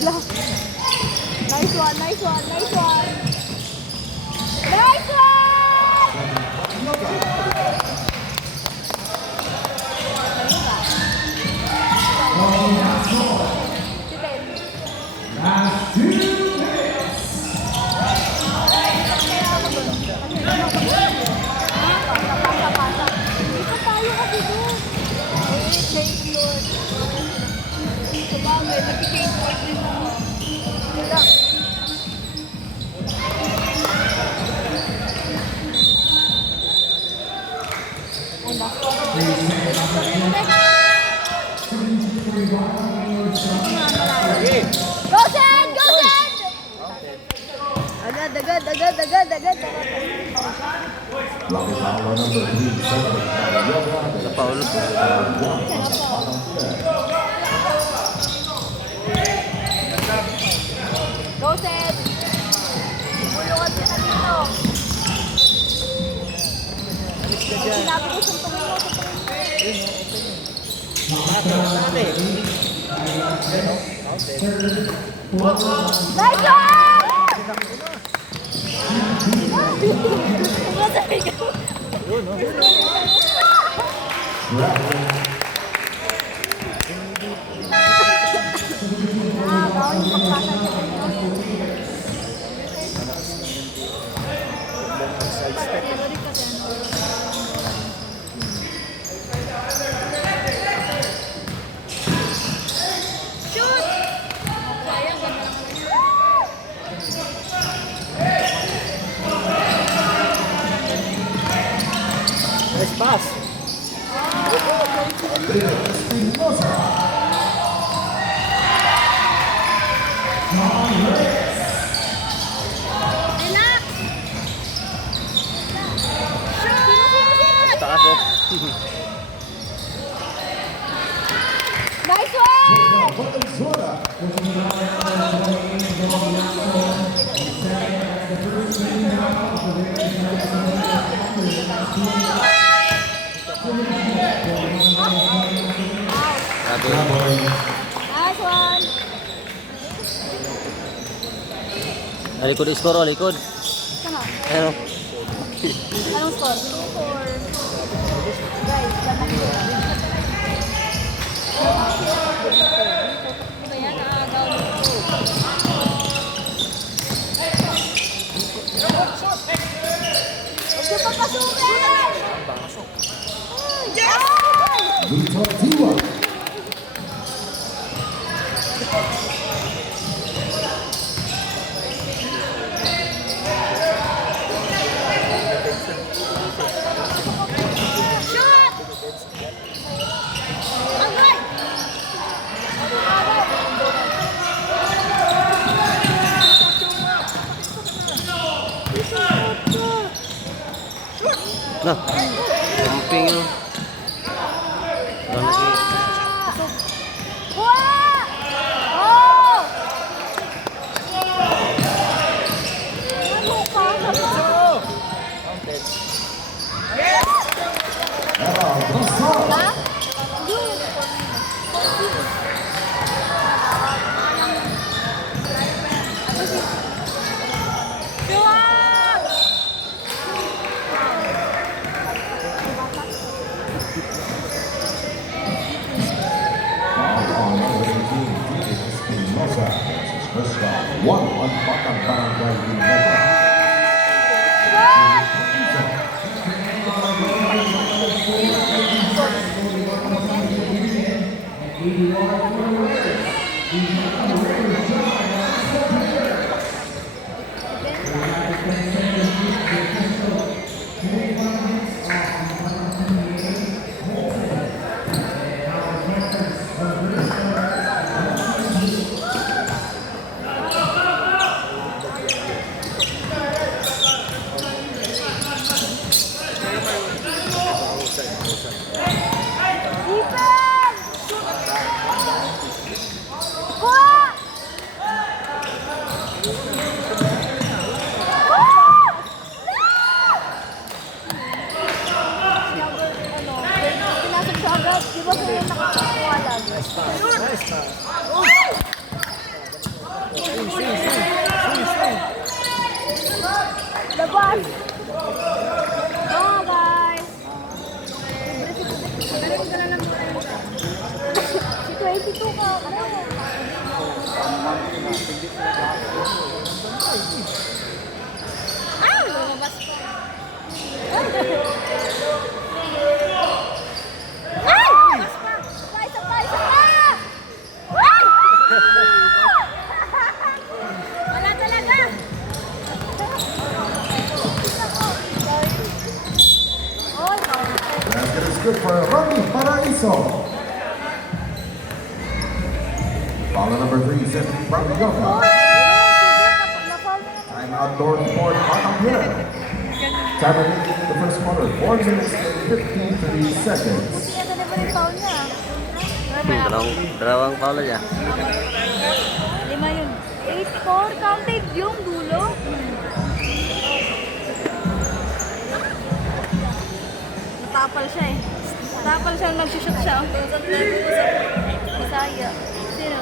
Nice one, nice one, nice one. Nice one! Go Sen! Go Sen! Agad. Lucky power number 3, second by Yoga. Sa Paulo po. Go Sen! Bulungan kita dito. Sinabi ko suntungin mo. Nice Nice pass. Taas oh. Nice one! Nice one! Likod score oh, likod. Saan? Ano? Anong score? 2-4. Guys, dapat yun. Ano ba yan? Nakagaw mo. Huwag niyo papasukin! Yes! Victor Tua. Nah, camping yun. One on Batang Barangay Ginebra. Di ba sila nakakakuha lagi? Nice pass. 22 ka. Ano? Ah! Lumabas pa. Ay! Lumabas pa. Isa pa! Ay! Wala talaga. Oy, Basket is good for Rocky Paraiso. Follow number 3, Stephanie Barbiota. Time outdoor sport Matapia. Time remaining in the first quarter, 4 minutes and 53 seconds. Dalawang foul niya. 5 yun. 8-4, counted yung dulo. Natapal siya eh. Natapal siya, nag-shoot siya. Bisaya. Sino?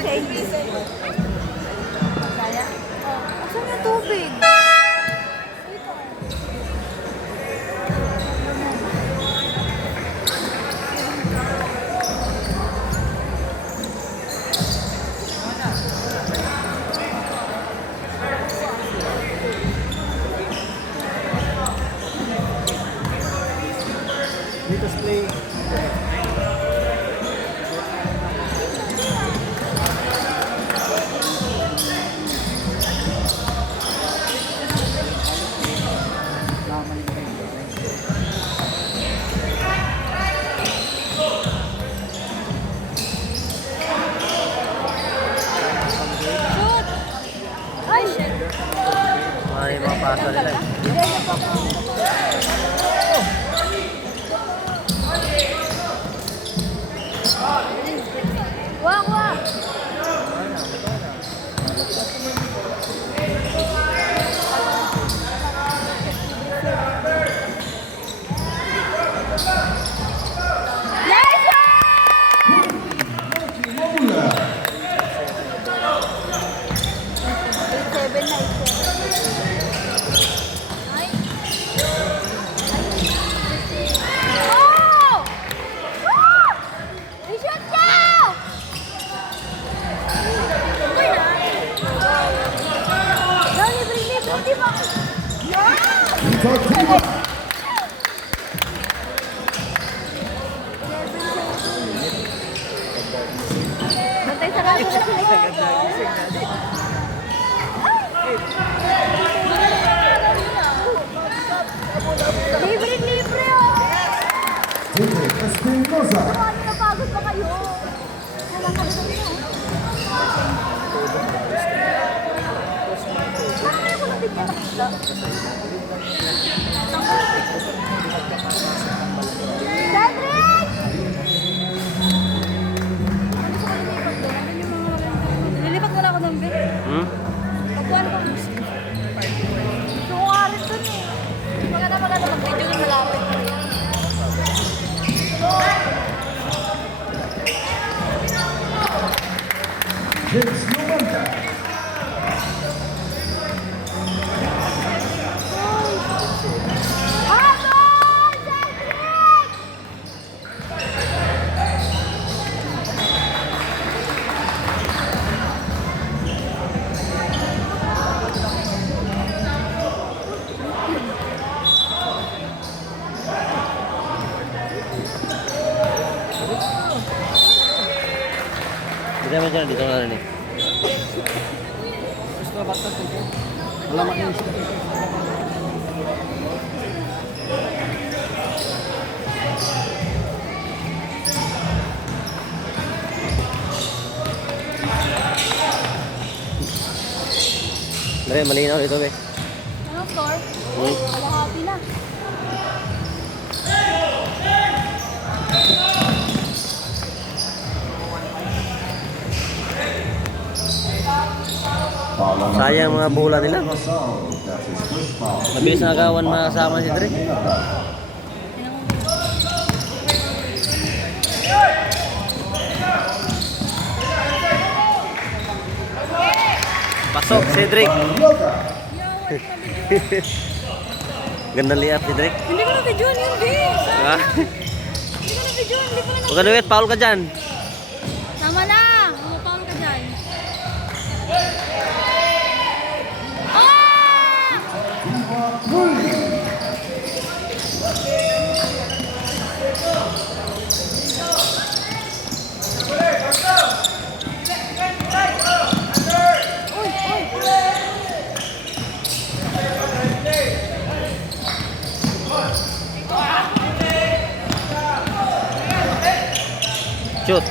Okay. Bisaya? Oh. Asan yung tubig? Ay, shit. Ay, mga pasa nila. Wang, wang. Mobula. 7 na 8. Oh! Ah! I-shoot niya! Uy, na. Dali, bring mo. Yeah! Vito Tiva. Bantay sa kaso na sila. Libre, oh! Tigre Espinosa. Ano, napagod ba kayo? Wala ka na niya. Parang ayaw ko lang din niya nakita. Cedric! Nilipat mo na ako ng bed. Pagkuhan ko gusto. Gusto ko nga rin dun eh. Maganda mag-video yung malapit. James Lumanta. Habol! Cedric! Dito naman dyan, dito na rin eh. Dali, malinaw dito, be. Ano, floor? Kalahati na. Sayang mga bola nila. That's his first foul. Mabilis na agawan makasama si Dre. Pasok, Cedric. Barbiota. Gandang liap si Drake. Hindi ko na-video yun, B. Ha? Hindi ko na-video, hindi ko na Huwag ka duwit, foul ka dyan. Shoot.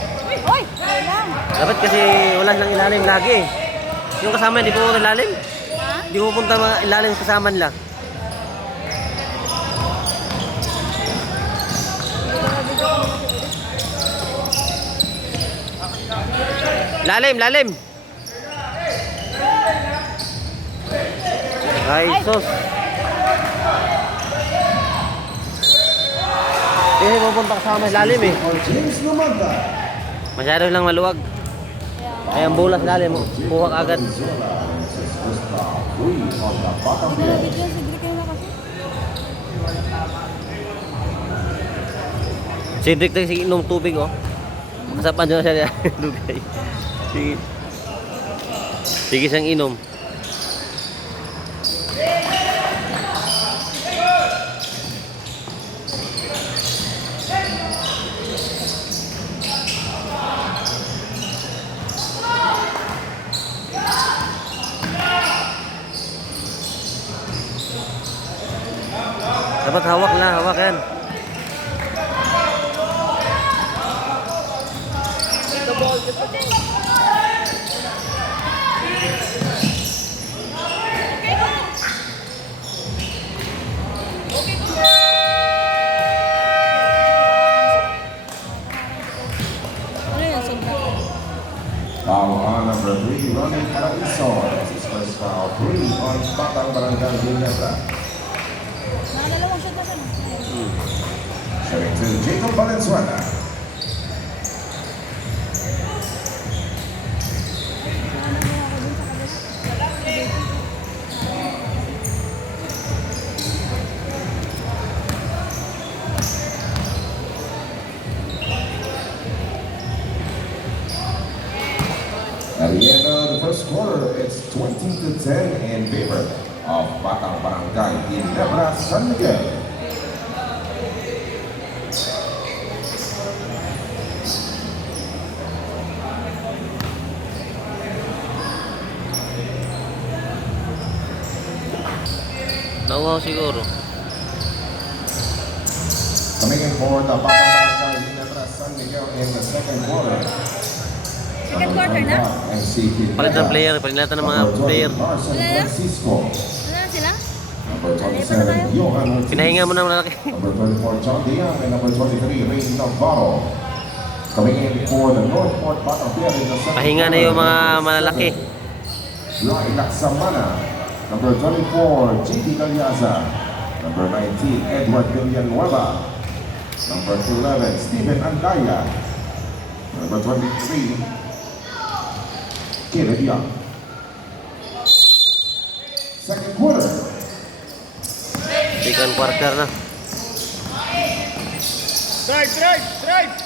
Hoy! Wala lang. Dapat kasi wala silang ilalim lagi. Yung kasama hindi pupunta ilalim. Ha? Hindi pupunta ilalim sa kasama nila. Lalim. Ay, sos. Hindi pupunta kasama ilalim eh. For James Lumanda. Masyado lang maluwag. Kaya ang bulas lalim, kuha ka agad. Venezuela. This is Gustav Louis on the bottom Hindi na left. video si Drake na kasi. Si Drake tayo sige inom tubig oh. Makasapan dyan siya lugay. Sige. Sige siyang inom. Dapat hawak lah, hawak yan. Ano yun? Sobra. Foul on number 3, Ronnie Caraizo. This is first foul 3 on Batang Barangay Ginebra. Nakadalawang shot na siya. Serving to Jacob Valenzuela. At the end of the first quarter, it's 20-10 in favor of Batang Barangay Ginebra San Miguel. Nauhaw siguro. Coming in for the Batang Barangay Ginebra San Miguel in the second quarter. Second quarter na? Palit ng player, palit ng mga player. Larson Francisco. Ano na sila? Number 27, Johan Ortiz. Pinahinga mo na malaki. Number 24, John Diang, and number 23, Ray Navarro. Coming in for the Northport Battlefield in the second Pahinga na yung mga malalaki. Lai Laksamana. Number 24, J.D. Galyaza. Number 19, Edward Villanueva. Number 11, Steven Andaya. Number 23, Caleb Young. Second quarter. Second quarter na. Drive!